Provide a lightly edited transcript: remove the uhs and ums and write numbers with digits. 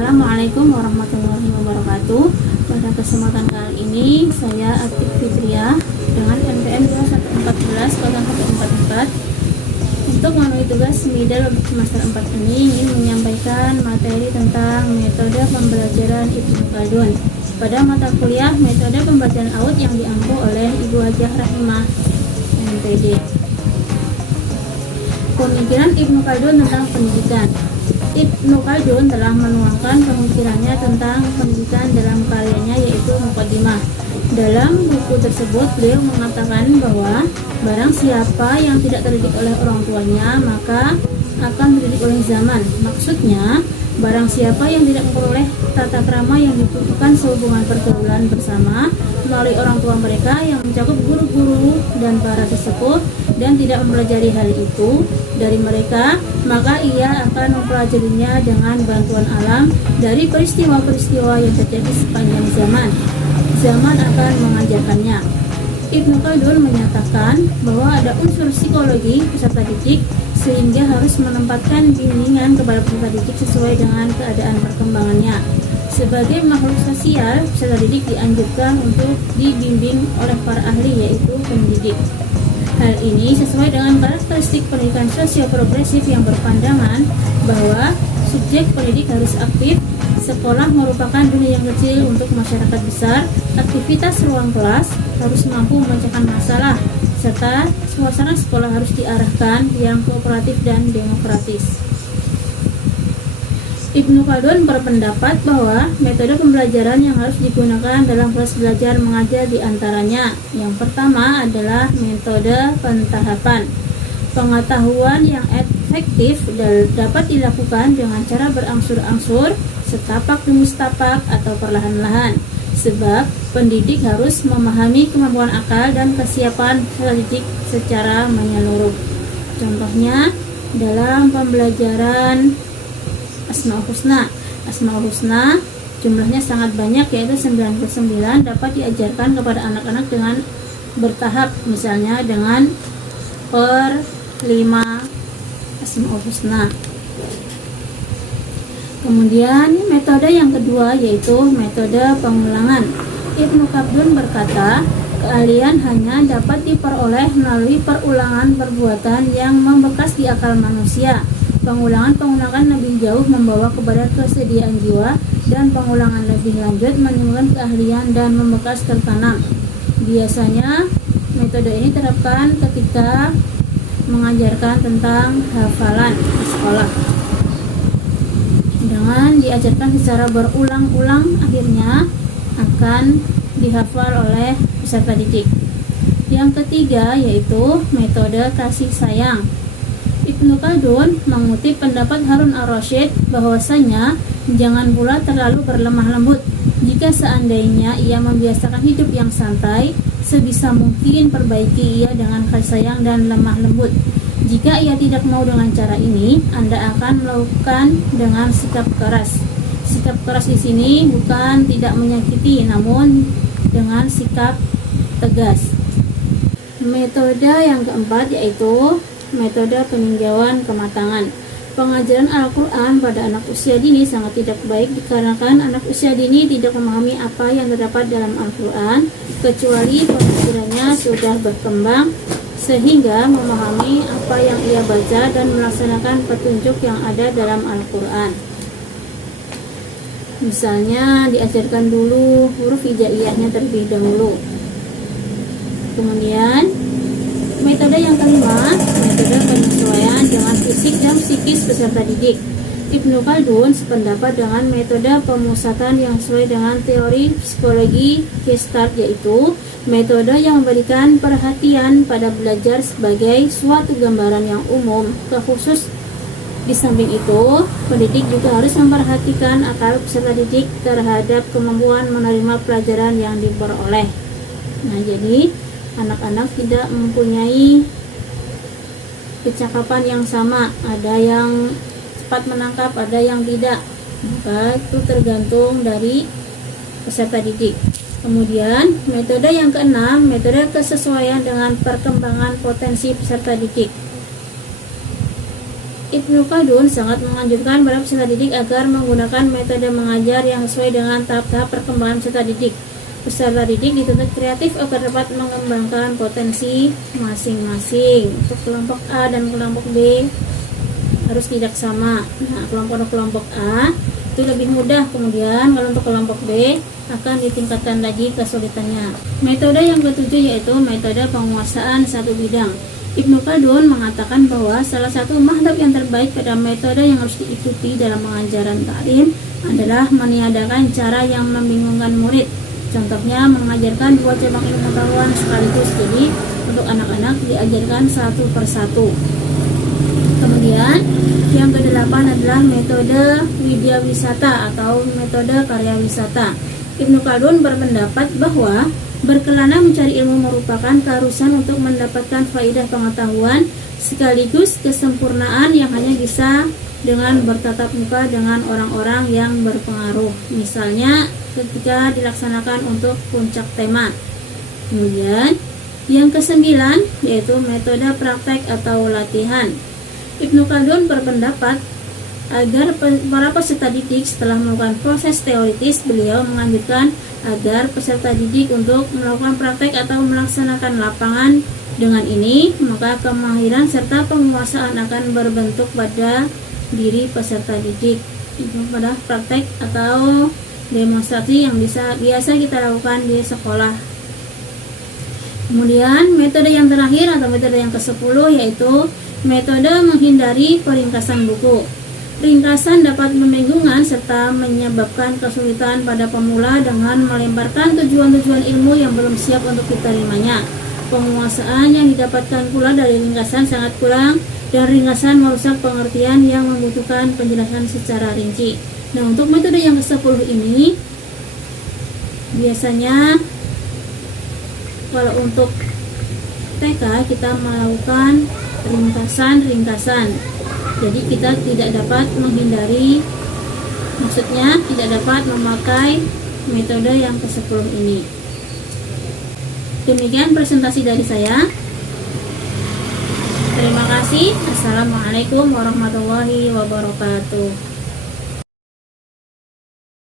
Assalamualaikum warahmatullahi wabarakatuh. Pada kesempatan kali ini saya Atik Fitria dengan NPM 2114-0144 untuk memenuhi tugas middle untuk semester 4 ini ingin menyampaikan materi tentang metode pembelajaran Ibnu Khaldun pada mata kuliah metode pembelajaran AUD yang diampu oleh Ibu Hajah Rahimah MPD. Pemikiran Ibnu Khaldun tentang pendidikan. Ibnu Khaldun telah menuangkan pemikirannya tentang pendidikan dalam karyanya yaitu Muqaddimah. Dalam buku tersebut beliau mengatakan bahwa barang siapa yang tidak terdidik oleh orang tuanya maka akan terdidik oleh zaman. Maksudnya barang siapa yang tidak memperoleh tata krama yang dibutuhkan sehubungan pergaulan bersama melalui orang tua mereka yang mencakup guru-guru dan para sesepuh dan tidak mempelajari hal itu dari mereka, maka ia akan mempelajarinya dengan bantuan alam dari peristiwa-peristiwa yang terjadi sepanjang zaman. Zaman akan mengajarkannya. Ibnu Khaldun menyatakan bahwa ada unsur psikologi peserta didik sehingga harus menempatkan bimbingan kepada peserta didik sesuai dengan keadaan perkembangannya. Sebagai makhluk sosial, peserta didik dianjurkan untuk dibimbing oleh para ahli yaitu pendidik. Hal ini sesuai dengan karakteristik pendidikan sosio-progresif yang berpandangan bahwa subjek pendidik harus aktif. Sekolah merupakan dunia yang kecil untuk masyarakat besar. Aktivitas ruang kelas harus mampu memecahkan masalah, serta suasana sekolah harus diarahkan yang kooperatif dan demokratis. Ibnu Khaldun berpendapat bahwa metode pembelajaran yang harus digunakan dalam proses belajar mengajar diantaranya. Yang pertama adalah metode pentahapan. Pengetahuan yang efektif dapat dilakukan dengan cara berangsur-angsur, setapak demi setapak atau perlahan-lahan. Sebab pendidik harus memahami kemampuan akal dan kesiapan peserta didik secara menyeluruh. Contohnya dalam pembelajaran Asmaul Husna. Asmaul Husna jumlahnya sangat banyak yaitu 99 dapat diajarkan kepada anak-anak dengan bertahap, misalnya dengan per 5 Asmaul Husna. Kemudian metode yang kedua yaitu metode pengulangan. Ibnu Khaldun berkata, keahlian hanya dapat diperoleh melalui perulangan perbuatan yang membekas di akal manusia. Pengulangan lebih jauh membawa kepada kesediaan jiwa dan pengulangan lebih lanjut menimbulkan keahlian dan membekas tertanam. Biasanya metode ini diterapkan ketika mengajarkan tentang hafalan di sekolah. Dengan diajarkan secara berulang-ulang akhirnya akan dihafal oleh peserta didik. Yang ketiga yaitu metode kasih sayang. Ibnu Khaldun mengutip pendapat Harun Ar-Rasyid bahwasanya jangan pula terlalu berlemah lembut. Jika seandainya ia membiasakan hidup yang santai, sebisa mungkin perbaiki ia dengan kasih sayang dan lemah lembut. Jika ia tidak mau dengan cara ini, Anda akan melakukan dengan sikap keras. Sikap keras di sini bukan tidak menyakiti, namun dengan sikap tegas. Metode yang keempat yaitu metode peninjauan kematangan. Pengajaran Al-Quran pada anak usia dini sangat tidak baik dikarenakan anak usia dini tidak memahami apa yang terdapat dalam Al-Quran kecuali pemikirannya sudah berkembang sehingga memahami apa yang ia baca dan melaksanakan petunjuk yang ada dalam Al-Quran. Misalnya diajarkan dulu huruf hijaiyahnya terlebih dahulu. Kemudian metode yang kelima, metode penyesuaian dengan fisik dan psikis peserta didik. Ibnu Khaldun sependapat dengan metode pemusatan yang sesuai dengan teori psikologi Gestalt, yaitu metode yang memberikan perhatian pada belajar sebagai suatu gambaran yang umum ke khusus. Di samping itu, pendidik juga harus memperhatikan akal peserta didik terhadap kemampuan menerima pelajaran yang diperoleh. Nah, jadi anak-anak tidak mempunyai kecakapan yang sama, ada yang cepat menangkap, ada yang tidak, maka itu tergantung dari peserta didik. Kemudian metode yang keenam, metode kesesuaian dengan perkembangan potensi peserta didik. Ibnu Khaldun sangat menganjurkan para peserta didik agar menggunakan metode mengajar yang sesuai dengan tahap-tahap perkembangan peserta didik. Peserta didik dituntut kreatif agar dapat mengembangkan potensi masing-masing. Untuk kelompok A dan kelompok B harus tidak sama. Nah, kelompok A itu lebih mudah, kemudian kalau untuk kelompok B akan ditingkatkan lagi kesulitannya. Metode yang ketujuh yaitu metode penguasaan satu bidang. Ibnu Khaldun mengatakan bahwa salah satu madhab yang terbaik pada metode yang harus diikuti dalam pengajaran taklim adalah meniadakan cara yang membingungkan murid. Contohnya mengajarkan dua cabang ilmu pengetahuan sekaligus, jadi untuk anak-anak diajarkan satu persatu. Kemudian yang kedelapan adalah metode widya wisata atau metode karya wisata. Ibnu Khaldun berpendapat bahwa berkelana mencari ilmu merupakan keharusan untuk mendapatkan faidah pengetahuan sekaligus kesempurnaan yang hanya bisa dengan bertatap muka dengan orang-orang yang berpengaruh, misalnya ketika dilaksanakan untuk puncak tema. Kemudian yang kesembilan yaitu metode praktek atau latihan. Ibnu Khaldun berpendapat agar para peserta didik setelah melakukan proses teoritis, beliau menganjurkan agar peserta didik untuk melakukan praktek atau melaksanakan lapangan. Dengan ini, maka kemahiran serta penguasaan akan berbentuk pada diri peserta didik. Itu pada praktek atau demonstrasi yang biasa kita lakukan di sekolah. Kemudian metode yang terakhir atau metode yang ke-10 yaitu metode menghindari peringkasan buku. Ringkasan dapat membingungkan serta menyebabkan kesulitan pada pemula dengan melemparkan tujuan-tujuan ilmu yang belum siap untuk diterimanya. Penguasaan yang didapatkan pula dari ringkasan sangat kurang dan ringkasan merusak pengertian yang membutuhkan penjelasan secara rinci. Nah, untuk metode yang ke-10 ini biasanya kalau untuk TK kita melakukan ringkasan. Jadi kita tidak dapat menghindari, maksudnya tidak dapat memakai metode yang ke-10 ini. Demikian presentasi dari saya. Terima kasih. Assalamualaikum warahmatullahi wabarakatuh.